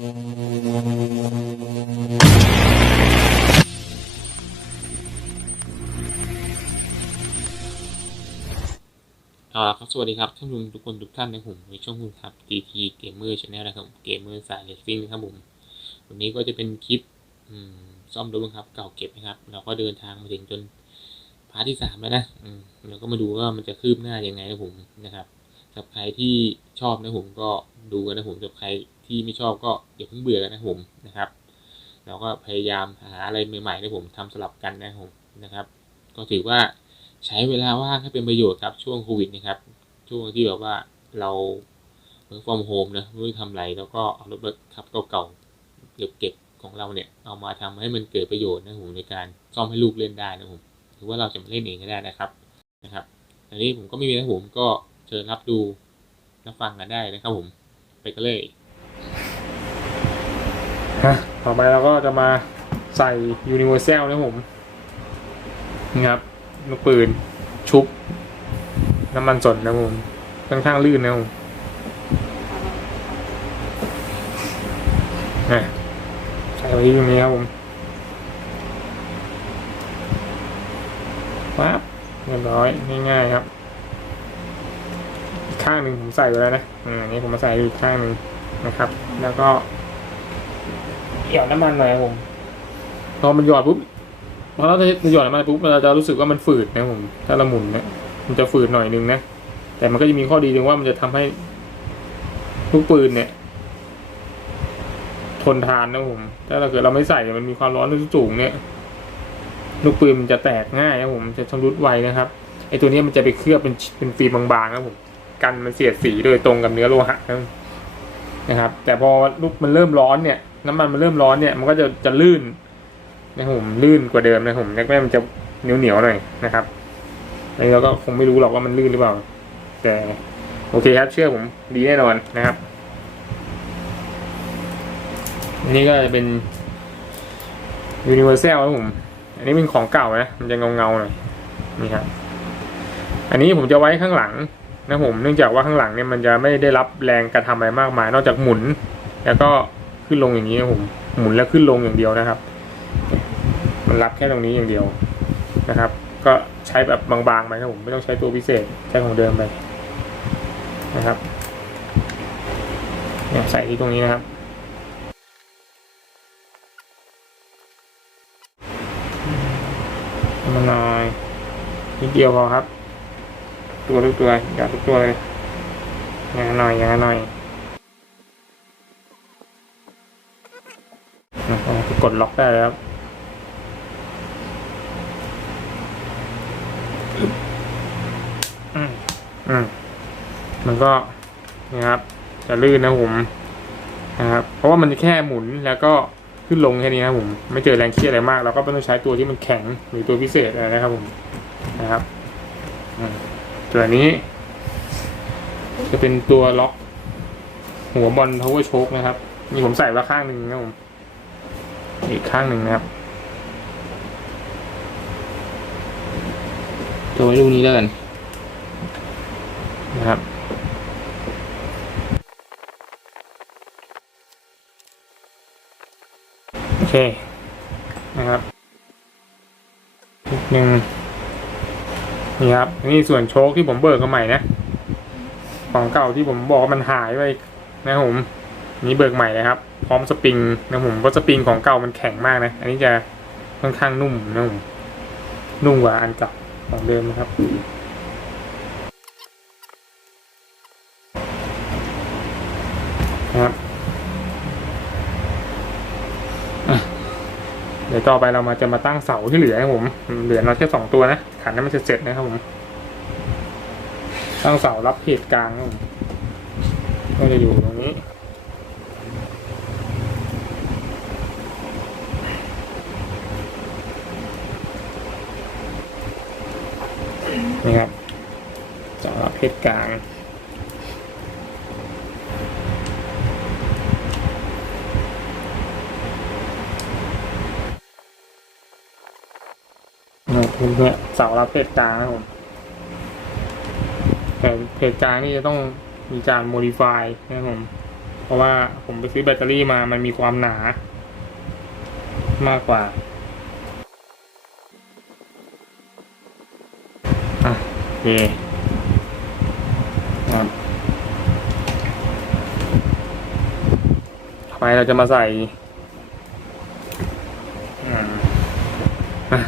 เอาละครับสวัสดีครับท่านผู้ชมทุกคนทุกท่านนะผมในช่องคุณครับ TT Gamer Channel นะครับเกมเมอร์สายเลสซิ่งนะครับผมวันนี้ก็จะเป็นคลิปซ่อมรถบังคับ เก่าเก็บนะครับ เราก็เดินทางมาถึงจนพาร์ทที่สามแล้วนะเราก็มาดูว่ามันจะคืบหน้ายังไงนะผมนะครับสำหรับใครที่ชอบนะผมก็ดูกันนะผมสำหรับใคร ที่ไม่ชอบก็อย่าเพิ่งเบื่อกันนะผมนะครับ เราก็พยายามหาอะไรใหม่ๆนะผมทำสลับกันนะผมนะครับ ก็ถือว่าใช้เวลาว่างให้เป็นประโยชน์ครับช่วงโควิดนะครับ ช่วงที่แบบว่าเราเวิร์กฟอร์มโฮมนะไม่รู้ทำอะไรแล้วก็เอารถขับเก่าๆเก็บๆของเราเนี่ยเอามาทำให้มันเกิดประโยชน์นะผมในการซ่อมให้ลูกเล่นได้นะผมหรือว่าเราจะมาเล่นเองก็ได้นะครับนะครับอันนี้ผมก็ไม่มีนะผมก็เชิญรับดูรับฟังกันได้นะครับผม ไปกันเลย ต่อไปเราก็จะมาใส่ Universal นะผมนี่ครับลูกปืนชุบ น้ำมันสดนะผมค่อนข้างลื่นนะผมใส่ไว้ที่ตรงนี้ครับผมปั๊บเรียบร้อยง่ายๆครับข้างหนึ่งผมใส่ไว้แล้วนะอันนี้ผมมาใส่อีกข้างหนึ่งนะครับ แล้วก็ หยอดน้ำมันหน่อยครับผมพอมันหยอดปุ๊บพอเราจะหยอดน้ำมันปุ๊บเราจะรู้สึกว่ามันฝืดนะผม ถ้าเราหมุนเนี่ยมันจะฝืดหน่อยนึงนะแต่มันก็จะมีข้อดีตรงว่ามันจะทำให้ลูกปืนเนี่ย ทนทานนะผมถ้าเราเกิดเราไม่ใส่มันมีความร้อนสูงเนี่ยลูกปืนมันจะแตกง่ายนะผมจะชำรุดไวนะครับไอตัวนี้มันจะไปเคลือบเป็นเป็นฟิล์มบางๆนะผมกันมันเสียดสีโดยตรงกับเนื้อโลหะนะครับ แต่พอลูกมันเริ่มร้อนเนี่ย น้ำมันมันเริ่มร้อนเนี่ยมันก็จะจะลื่นนะผมลื่นกว่าเดิมนะครับผมแรกๆมันจะเหนียวเหนียวหน่อยนะครับอันนี้เราก็คงไม่รู้หรอกว่ามันลื่นหรือเปล่า แต่โอเคครับ เชื่อผมดีแน่นอนนะครับอันนี้ก็จะเป็น Universal ครับผม อันนี้เป็นของเก่านะมันจะเงาเงาหน่อยนี่ครับอันนี้ผมจะไว้ข้างหลังนะผมเนื่องจากว่าข้างหลังเนี่ยมันจะไม่ได้รับแรงกระทำอะไรมากมาย นอกจากหมุน แล้วก็ ขึ้นลงอย่างนี้นะผมหมุนแล้วขึ้นลงอย่างเดียวนะครับ มันรับแค่ตรงนี้อย่างเดียวนะครับ ก็ใช้แบบบางๆไปนะผมไม่ต้องใช้ตัวพิเศษใช้ของเดิมไปนะครับเนี่ยใส่ที่ตรงนี้นะครับมันหน่อยนิดเดียวพอครับ ตัวทุกตัวอย่าทุกตัวเลยอย่างละหน่อยอย่างละหน่อยแล้ว ก็กดล็อกได้แล้วอืมอืมมันก็นะครับจะลื่นนะผมนะครับ เพราะว่ามันแค่หมุนแล้วก็ขึ้นลงแค่นี้นะครับผม ไม่เจอแรงเครียดอะไรมาก เราก็ไม่ต้องใช้ตัวที่มันแข็งหรือตัวพิเศษอะไรนะครับผมนะครับอืมตัวนี้ จะเป็นตัวล็อก หัวบอล power choke นะครับ นี่ผมใส่ไว้ข้างหนึ่งนะผม อีกข้างหนึ่งนะครับตัวลูกนี้แล้วกันนะครับ โอเค นะครับนิดนึงนี่ครับ นี่ส่วนโชคที่ผมเบิกมาใหม่นะ ของเก่าที่ผมบอกว่ามันหายไปนะครับผม นี่เบิกใหม่เลยครับ พร้อมสปริงนะผมเพราะสปริงของเก่ามันแข็งมากนะ อันนี้จะค่อนข้างนุ่มนะผมนุ่มกว่าอันเก่าของเดิมนะครับนะครับเดี๋ยวต่อไปเรามาจะมาตั้งเสาที่เหลือให้ผม เหลือเราแค่สองตัวนะ ขันนั้นมันจะเสร็จนะครับผม ตั้งเสารับเพจกลางครับผมก็จะอยู่ตรงนี้ นี่ครับเสารับเพจกลางเพื่อนเสารับเพจกลางครับผมแต่เพจกลางนี่จะต้องมีการ modify นะครับผม เพราะว่าผมไปซื้อแบตเตอรี่มามันมีความหนามากกว่า เคครับต่อไปเราจะมาใส่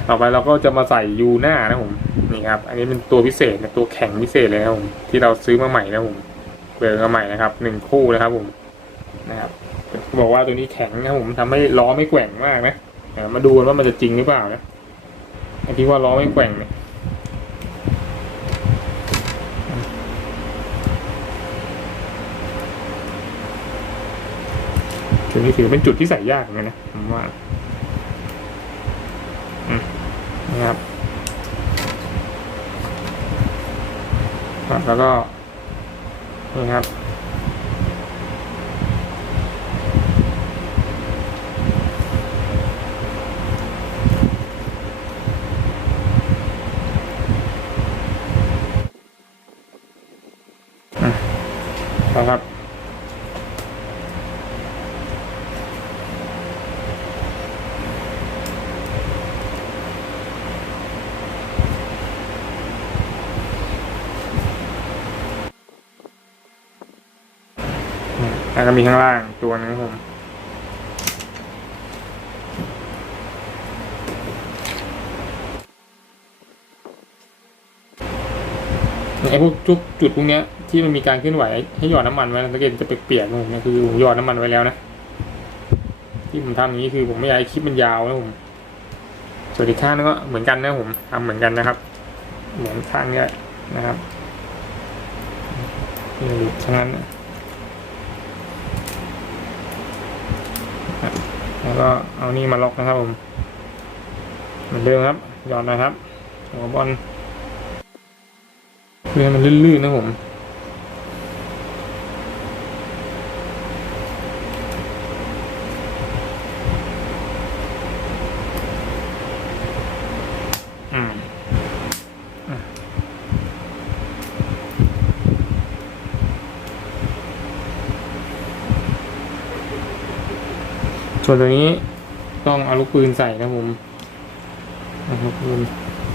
ต่อไปเราก็จะมาใส่ยูหน้านะผมนี่ครับ อันนี้เป็นตัวพิเศษนะตัวแข็งพิเศษเลยนะครับผมที่เราซื้อมาใหม่นะผมเบิกมาใหม่นะครับหนึ่งคู่นะครับผมนะครับบอกว่าตัวนี้แข็งนะผมทำให้ล้อไม่แกว่งมากนะมาดูกันว่ามันจะจริงหรือเปล่านะไอ้ที่ว่าล้อไม่แกว่งเนี่ย จุดนี้ถือเป็นจุดที่ใส่ยากเหมือนกันนะผมว่าอืมนะครับ แล้วก็นี่ครับนะครับ แล้วก็มีข้างล่างตัวนึงครับผมไอ้พวกจุดจุดพวกเนี้ยที่มันมีการเคลื่อนไหวให้หยอดน้ำมันไว้สังเกตจะเปียกๆนะผมเนี่ยคือผมหยอดน้ำมันไว้แล้วนะที่ผมทำอย่างนี้คือผมไม่อยากให้คลิปมันยาวนะผมส่วนอีกข้างนึงก็เหมือนกันนะผมทำเหมือนกันนะครับ เหมือนข้างเนี้ยนะครับนี่หลุดทั้งนั้นนะ แล้วก็เอานี่มาล็อกนะครับผม เหมือนเดิมครับ หยอนนะครับหัวบอลเพื่อให้มันลื่นๆนะผม ส่วนตัวนี้ต้องเอาลูกปืนใส่นะผมลูกปืน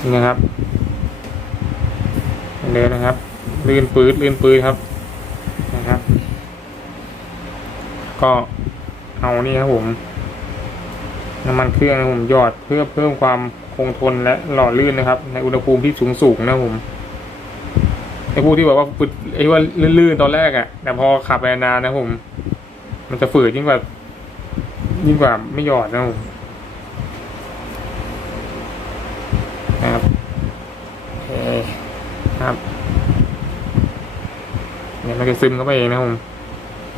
นี่นะครับเลยนะครับลื่นปืดลื่นปืดครับนะครับ ก็เอานี่ครับผมน้ำมันเครื่องนะผมหยอดเพื่อเพิ่มความคงทนและหล่อลื่นนะครับ ในอุณหภูมิที่สูงสูงนะผมไอ้พวกที่บอกว่าปืดไอ้ว่าลื่นๆตอนแรกอะ่ะ แต่พอขับไปนานนะผม มันจะฝืดยิ่งกว่า ยิ่งกว่าไม่หยอดนะผมครับโอเคครับเนี่ยมันจะซึมเข้าไปเองนะผม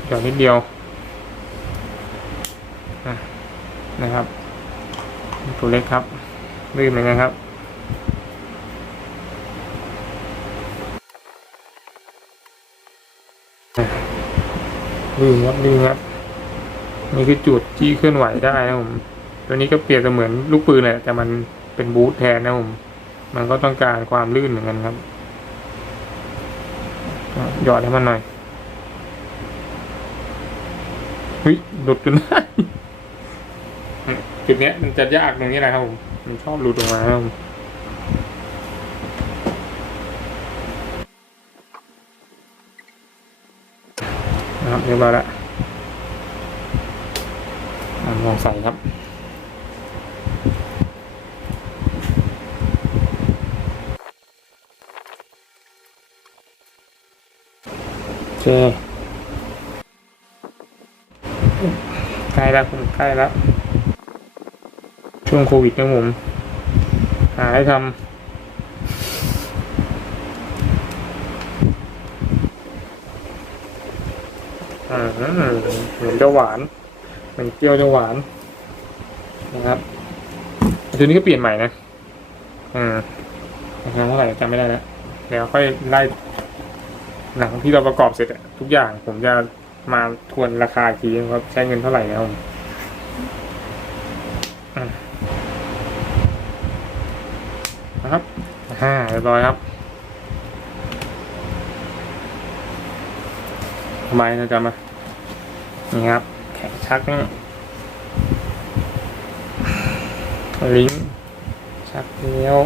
หยอดนิดเดียวนะครับ ตัวเล็กครับลื่นเหมนกันครับลื่นครับลื่นครับ นี่คือจุดที่เคลื่อนไหวได้นะผมตัวนี้ก็เปรียบเสมือนลูกปืนแหละแต่มันเป็นบูทแทนนะผมมันก็ต้องการความลื่นเหมือนกันครับหยอดให้มันหน่อยเฮ้ยหลุดจนได้จุดเนี้ยมันจะยากตรงนี้แหละครับผมมันชอบหลุดออกมาครับผมนะครับเรียบร้อยและอะ ลองใส่ครับโอเคใกล้แล้วผมใกล้แล้ว ช่วงโควิดนะผมหาให้ทำอ่าเหมือนจะหวาน มือนเกี๊ยวจะหวานนะครับตัวนี้ก็เปลี่ยนใหม่นะอ่าราคาเท่าไหร่จำไม่ได้แล้วเดี๋ยวค่อยไล่หนังที่เราประกอบเสร็จอะทุกอย่างผมจะมาทวนราคาอีกทีว่าใช้เงินเท่าไหร่แล้วนะครับห้าเรียบร้อยครับทำไมนะจำมานี่ครับ ชักนี่ลิงชักเลี้ยว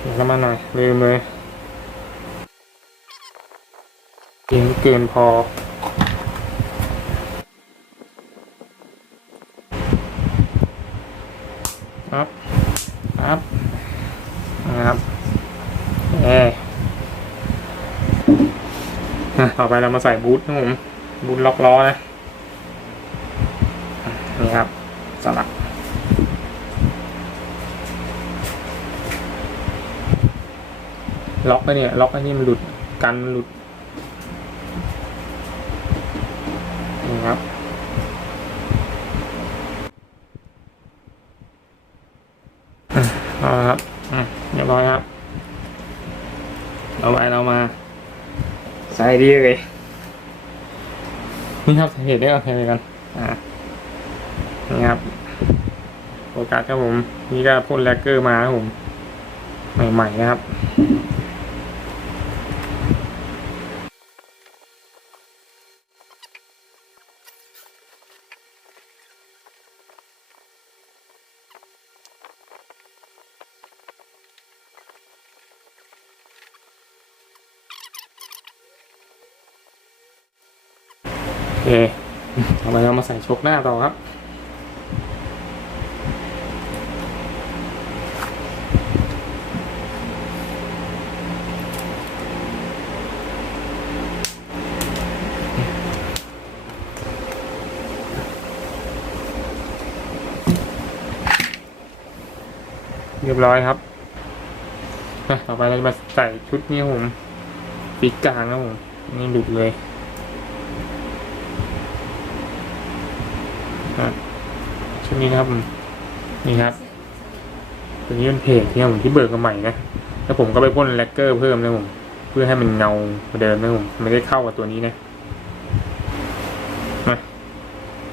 เดี๋ยวมาหน่อยลืมเลยยิงเกินพอ ครับ ครับ นะครับเอออะ ต่อไปเรามาใส่บูทนะผมบูทล็อกล้อนะนี่ครับสลักล็อกไอ้เนี่ยล็อกไอ้นี่มันหลุดกันมันหลุด นี่ครับ เอาละครับอะเรียบร้อยครับ เราไปเรามา ใส่ ดีเลยนี่ครับเหตุได้เอาใส่กันอ่านี่ครับโอกาสครับผม นี่ก็พ่นแลกเกอร์มาครับผม ใหม่ๆนะครับ ต่อไปเรามาใส่ชกหน้าต่อครับเรียบร้อยครับอะต่อไปเราจะมาใส่ชุดนี้ผมปีกกลางครับผม นี่หลุดเลย ครับชุด นี้นะครับ นี่ครับ ตัวนี้เป็นเพจที่ผมที่เบิกมาใหม่นะ แล้วผมก็ไปพ่นแลกเกอร์เพิ่มนะผม เพื่อให้มันเงาเดิมนะผมไม่ได้เข้ากับตัวนี้นะมา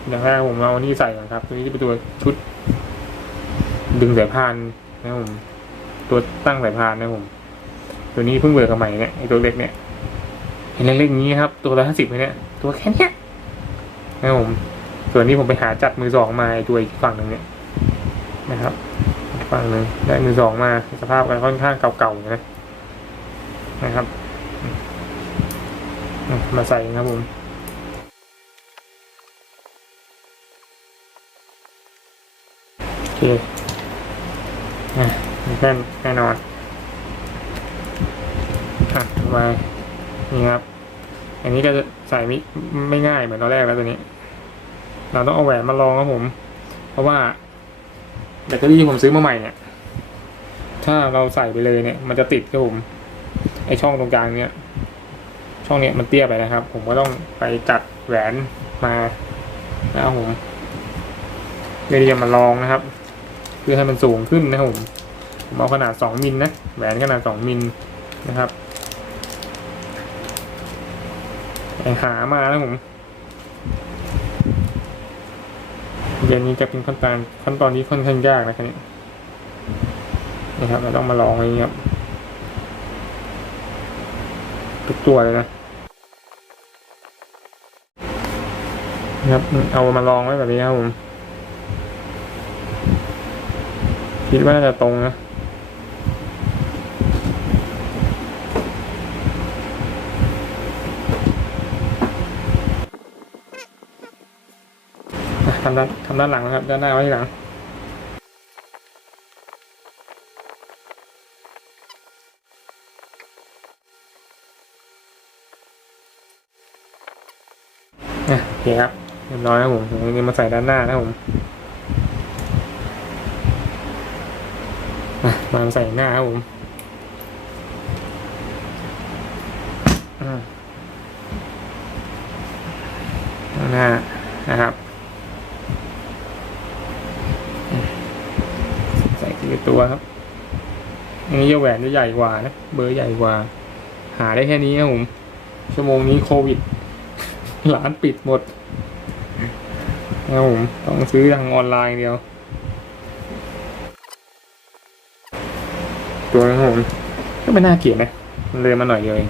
อย่างแรกผมเอาอันนี่ใส่ก่อนครับ ตัวนี้จะเป็นตัวชุด ดึงสายพานนะผม ตัวตั้งสายพานนะผม ตัวนี้เพิ่งเบิกมาใหม่เนี่ยไอตัวเล็กเนี่ยเห็นเล็กๆนี้ครับ ตัวละห้าสิบเนี่ย ตัวแค่เนี้ยนะผม ส่วนนี้ผมไปหาจัดมือสองมาไอ้ตัวอีกฝั่งหนึ่งเนี่ยนะครับฝั่งหนึ่งได้มือสองมาสภาพกันค่อนข้างเก่าๆนะนะครับ มาใส่ครับผมโอเคอะแค่นแน่นอนอะมานี่ครับ อันนี้ก็จะใส่ไม่ไม่ง่ายเหมือนตอนแรกแล้วตัวนี้ เราต้องเอาแหวนมาลองครับผม เพราะว่าแบตเตอรี่ที่ผมซื้อมาใหม่เนี่ย ถ้าเราใส่ไปเลยเนี่ย มันจะติดครับผม ไอช่องตรงกลางเนี่ย ช่องเนี้ยมันเตี้ยไปนะครับ ผมก็ต้องไปจัดแหวนมานะครับผมเพื่อที่จะมาลองนะครับ เพื่อให้มันสูงขึ้นนะครับผมผมเอาขนาดสองมิลนะ แหวนขนาดสองมิลนะครับไปหามาแล้วผม เรียนนี้จะเป็นขั้นตอนขั้นตอนที่ค่อนข้างยากนะครับเนี่ยนะครับ เราต้องมาลองอย่างนี้ครับทุกตัวเลยนะนะครับ เอามาลองไว้แบบนี้ครับผม คิดว่าน่าจะตรงนะ ทำด้านทำด้านหลังนะครับ ด้านหน้าไว้ที่หลังอะโอเคครับเรียบร้อยครับผมเดี๋ยวนี้มาใส่ด้านหน้านะครับผมมาใส่หน้าครับผมอ่าหน้านะครับ ใส่ทีละตัวครับ อันนี้จะ แหวนจะใหญ่กว่านะ เบอร์ใหญ่กว่า หาได้แค่นี้ครับผม ชั่วโมงนี้โควิดร้านปิดหมดนะครับผม ต้องซื้อทางออนไลน์เดียว ตัวนะครับผมก็ไม่น่าเกลียดนะมันเลยมาหน่อยเดียวเอง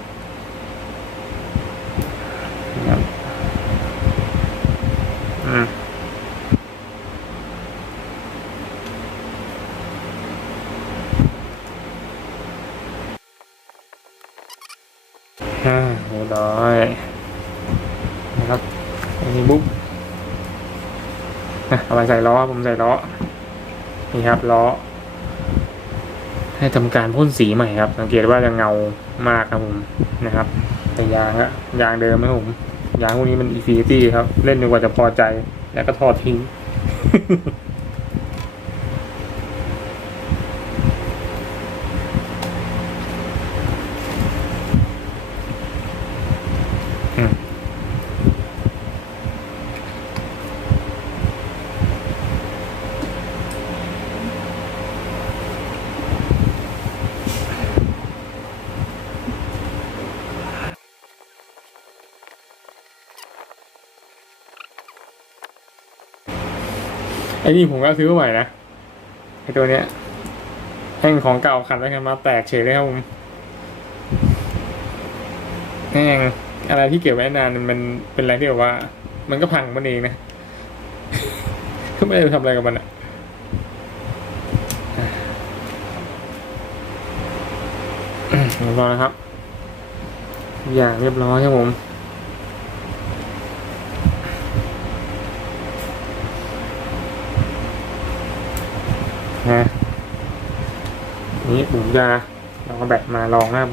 ร้อยนะครับอันนี้บุ๊บอะเอาไปใส่ล้อผมใส่ล้อนี่ครับล้อ ให้ทำการพ่นสีใหม่ครับ สังเกตว่าจะเงามากครับผมนะครับ แต่ยางอะยางเดิมนะผมยางพวกนี้มันอินฟินิตี้ครับ เล่นจนกว่าจะพอใจ แล้วก็ทอดทิ้ง ไอ้นี่ผมก็ซื้อมาใหม่นะไอ้ตัวเนี้ยแห่งของเก่าขัดแล้วกันมาแตกเฉยเลยครับผมแห่งอะไรที่เก็บไว้นานมันเป็นอะไรที่แบบว่า มันก็พังมันเองนะก็ไม่ได้ทำอะไรกับมันอะเรียบร้อยนะครับ อย่างเรียบร้อยครับผม นะ ผมจะลองเอาแบตมาลองนะครับ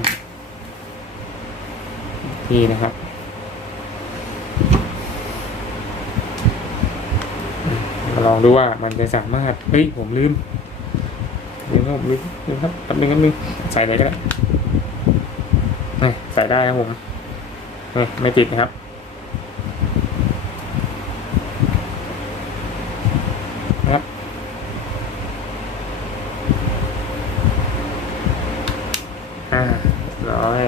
นี่นะครับมาลองดูว่ามันจะสามารถเฮ้ยผมลืมลืมครับผมลืมลืมครับแป๊บนึงแป๊บนึงใส่เลยก็ได้ใส่ได้ครับผมไม่ติดนะครับ อ่าร้อย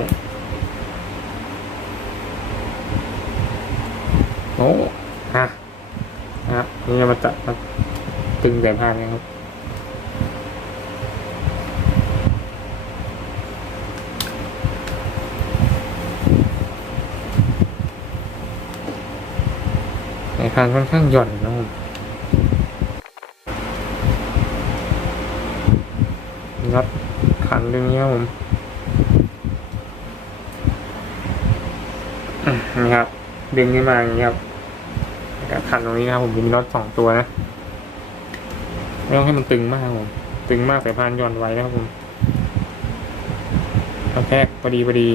โอ้ฮะนะครับ นี่จะมาตัดมาตึงสายพานนะครับ สานค่อนข้างหย่อนนะครับผมน็อตขันตรงนี้ครับผมนี่ครับดึงขึ้นมาอย่างนี้ครับแล้วขันตรงนี้นะครับผมมีน็อตสองตัวนะไม่ต้องให้มันตึงมากครับผมตึงมากสายพานหย่อนไว้นะครับผมเอาแค่พอดีพอดี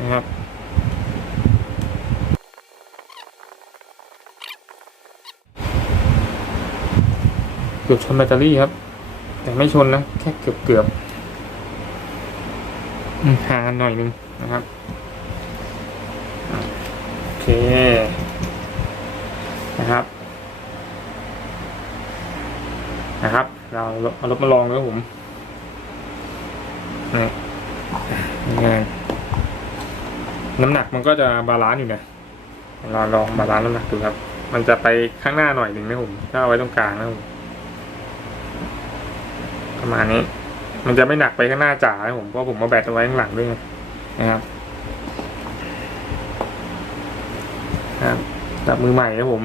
นะครับ เกือบชนแบตเตอรี่ครับ แต่ไม่ชนนะ แค่เกือบเกือบห่างกันหน่อยนึงนะครับโอเคนะครับ นะครับ เราเอารถมาลองด้วยผมนี่งไงน้ำหนักมันก็จะบาลานซ์อยู่นะเราลองบาลานซ์น้ำหนักดูครับ มันจะไปข้างหน้าหน่อยหนึ่งนะผมถ้าเอาไว้ตรงกลางนะผม ประมาณนี้ มันจะไม่หนักไปข้างหน้าจ๋านะผมเพราะผมมาแบตเอาไว้ข้างหลังด้วยนะครับครับจับมือใหม่นะผม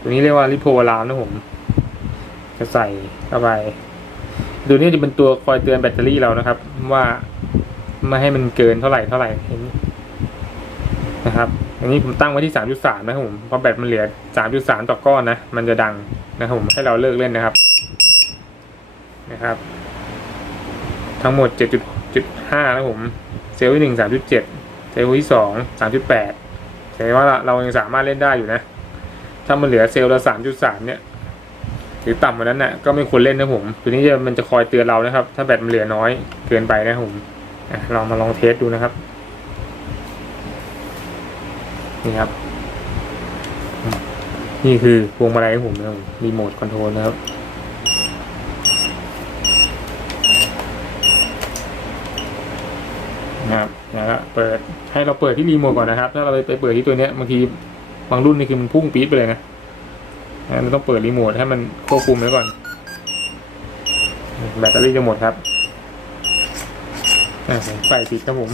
ตัวนี้เรียกว่าริโพวารามนะผม จะใส่เข้าไปตัวนี้จะเป็นตัวคอยเตือนแบตเตอรี่เรานะครับ ว่าไม่ให้มันเกินเท่าไหร่เท่าไหร่เห็นนะครับ อันนี้ผมตั้งไว้ที่สามจุดสามนะครับผมเพราะแบตมันเหลือสามจุดสามต่อก้อนนะ มันจะดังนะครับผมให้เราเลิกเล่นนะครับ นะครับ ทั้งหมดเจ็ดจุดห้านะผม เซลล์ที่หนึ่งสามจุดเจ็ดเซลล์ที่สองสามจุดแปดแต่ว่าเรายังสามารถเล่นได้อยู่นะ ถ้ามันเหลือเซลล์ละสามจุดสามเนี่ยหรือต่ำกว่านั้นน่ะก็ไม่ควรเล่นนะผม ตัวนี้จะมันจะคอยเตือนเรานะครับ ถ้าแบตมันเหลือน้อยเกินไปนะผมอลองมาลองเทสดูนะครับ นี่ครับ นี่คือพวงมาลัยของผมนะผมรีโมทคอนโทรลนะครับ นะครับเปิดให้เราเปิดที่รีโมทก่อนนะครับ ถ้าเราไปเปิดที่ตัวเนี้ยบางทีบางรุ่นนี่คือมันพุ่งปี๊ดไปเลยนะงั้นเราต้องเปิดรีโมทให้มันควบคุมไว้ก่อน แบตเตอรี่จะหมดครับใส่ผิดครับผม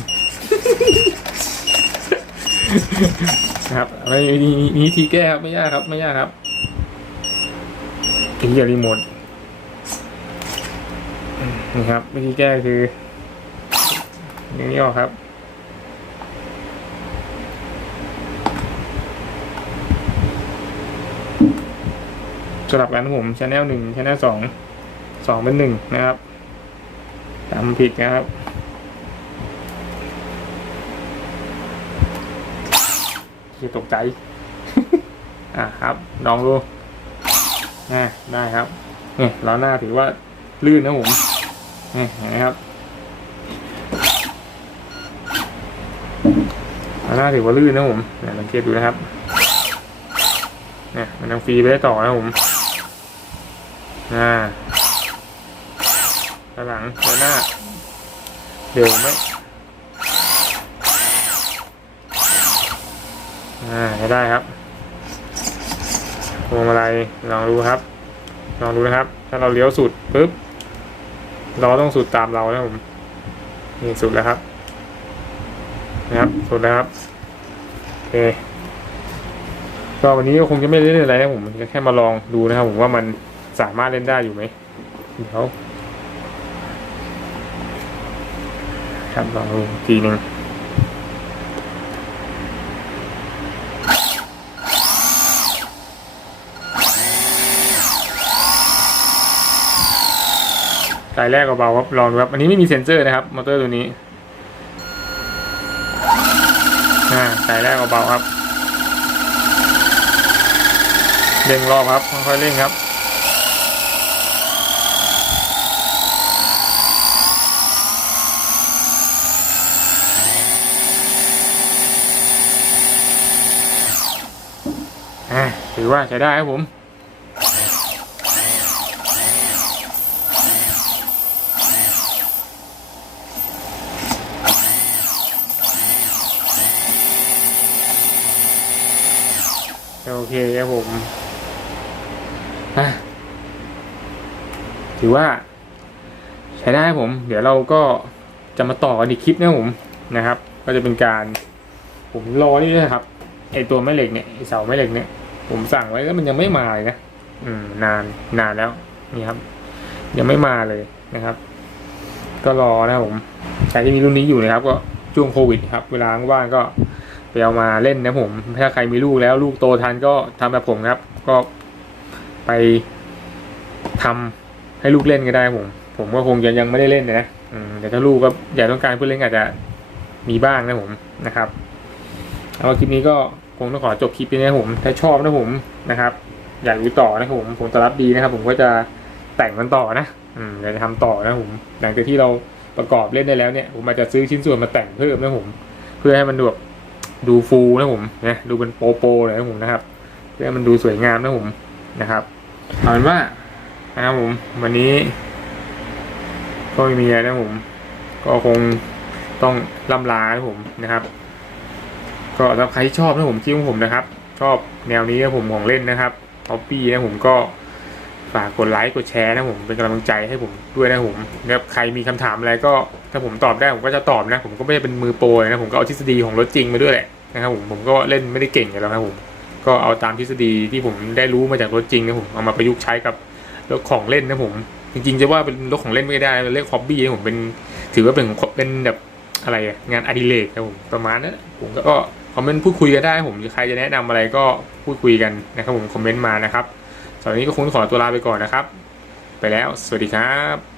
นะครับไม่มีมีวิธีแก้ครับไม่ยากครับ ไม่ยากครับทีเดียวรีโมทนี่ครับวิธีแก้คืออย่างนี้ออกครับ สลับกันผมชแนลหนึ่งชแนลสองสองเป็นหนึ่งนะครับจำผิดนะครับที่ตกใจ อะครับลองดูอะได้ครับเนี่ยล้อหน้าถือว่าลื่นนะผมเนี่ยเห็นไหมครับล้อหน้าถือว่าลื่นนะผมเนี่ยสังเกตดูนะครับเนี่ยมันยังฟรีไปได้ต่อนะผม อ่าด้าหลังล้อหน้า เดี๋ยวไหมอ่าไม่ได้ครับพวงมาลัยลองดูครับ ลองดูนะครับ ถ้าเราเลี้ยวสุดปุ๊บเราต้องสุดตามเรานะผมนี่สุดแล้วครับ นะครับ สุดแล้วครับโอเคก็วันนี้ก็คงจะไม่ได้เล่นอะไรนะผมจะแค่มาลองดูนะครับผมว่ามัน สามารถเล่นได้อยู่ไหมเดี๋ยวครับลองดูอีกทีหนึ่งสายแรกก็เบาครับลองดูครับ อันนี้ไม่มีเซ็นเซอร์นะครับ มอเตอร์ตัวนี้อ่าสายแรกก็เบาครับ เร่งรอบครับ ค่อยๆเร่งครับ อ่าถือว่าใช้ได้ครับผมโอเคครับผมถือว่า ใช้ได้ครับผม เดี๋ยวเราก็จะมาต่อกันอีกคลิปนะผมนะครับ ก็จะเป็นการ ผมรอนี่นะครับไอตัวแม่เหล็กเนี่ยเสาแม่เหล็กเนี่ย ผมสั่งไว้แล้วมันยังไม่มาเลยนะอืม นานนานแล้วนี่ครับ ยังไม่มาเลยนะครับ ก็รอนะครับผมใครที่มีรุ่นนี้อยู่นะครับ ก็ช่วงโควิดครับ เวลาว่างก็ไปเอามาเล่นนะผม ถ้าใครมีลูกแล้ว ลูกโตทันก็ทำแบบผมครับ ก็ไปทำให้ลูกเล่นก็ได้ผม ผมก็คงจะยังไม่ได้เล่นนะอืมแต่ถ้าลูกก็อยากต้องการเพื่อเล่นอาจจะมีบ้างนะผมนะครับเอาคลิปนี้ก็ คงต้องขอจบคลิปนี้นะครับผมถ้าชอบนะผมนะครับ อยากดูต่อนะผมผมตอบรับดีนะครับ ผมก็จะแต่งมันต่อนะอืมอยากจะทำต่อนะผมหลังจากที่เราประกอบเล่นได้แล้วเนี่ย ผมอาจจะซื้อชิ้นส่วนมาแต่งเพิ่มนะผม เพื่อให้มันดูแบบดูฟูนะผมนะดูเป็นโปโปเลยนะผมนะครับ เพื่อให้มันดูสวยงามนะผมนะครับเอาเป็นว่านะครับผม วันนี้ ก็ไม่มีอะไรนะผม ก็คงต้องล่ำลานะผมนะครับ ก็สำหรับใครที่ชอบนะผมคลิปของผมนะครับ ชอบแนวนี้นะผมของเล่นนะครับฮอปปี้นะผมก็ฝากกดไลค์กดแชร์นะผมเป็นกำลังใจให้ผมด้วยนะผมแล้วใครมีคำถามอะไรก็ถ้าผมตอบได้ผมก็จะตอบนะ ผมก็ไม่ได้เป็นมือโปรนะผมก็เอาทฤษฎีของรถจริงมาด้วยแหละนะครับผมผมก็เล่นไม่ได้เก่งอยู่แล้วนะผม ก็เอาตามทฤษฎีที่ผมได้รู้มาจากรถจริงนะผมเอามาประยุกต์ใช้กับรถของเล่นนะผม จริงๆ จะว่าเป็นรถของเล่นไม่ได้เป็นเรื่องฮอบบี้นะผมเป็นถือว่าเป็นเป็นแบบอะไรอะงานอดิเรกนะผมประมาณนั้นผมก็ คอมเมนต์พูดคุยกันได้ผมใครจะแนะนำอะไรก็พูดคุยกันนะครับผมคอมเมนต์มานะครับสำหรับวันนี้ก็คงขอตัวลาไปก่อนนะครับ ไปแล้ว สวัสดีครับ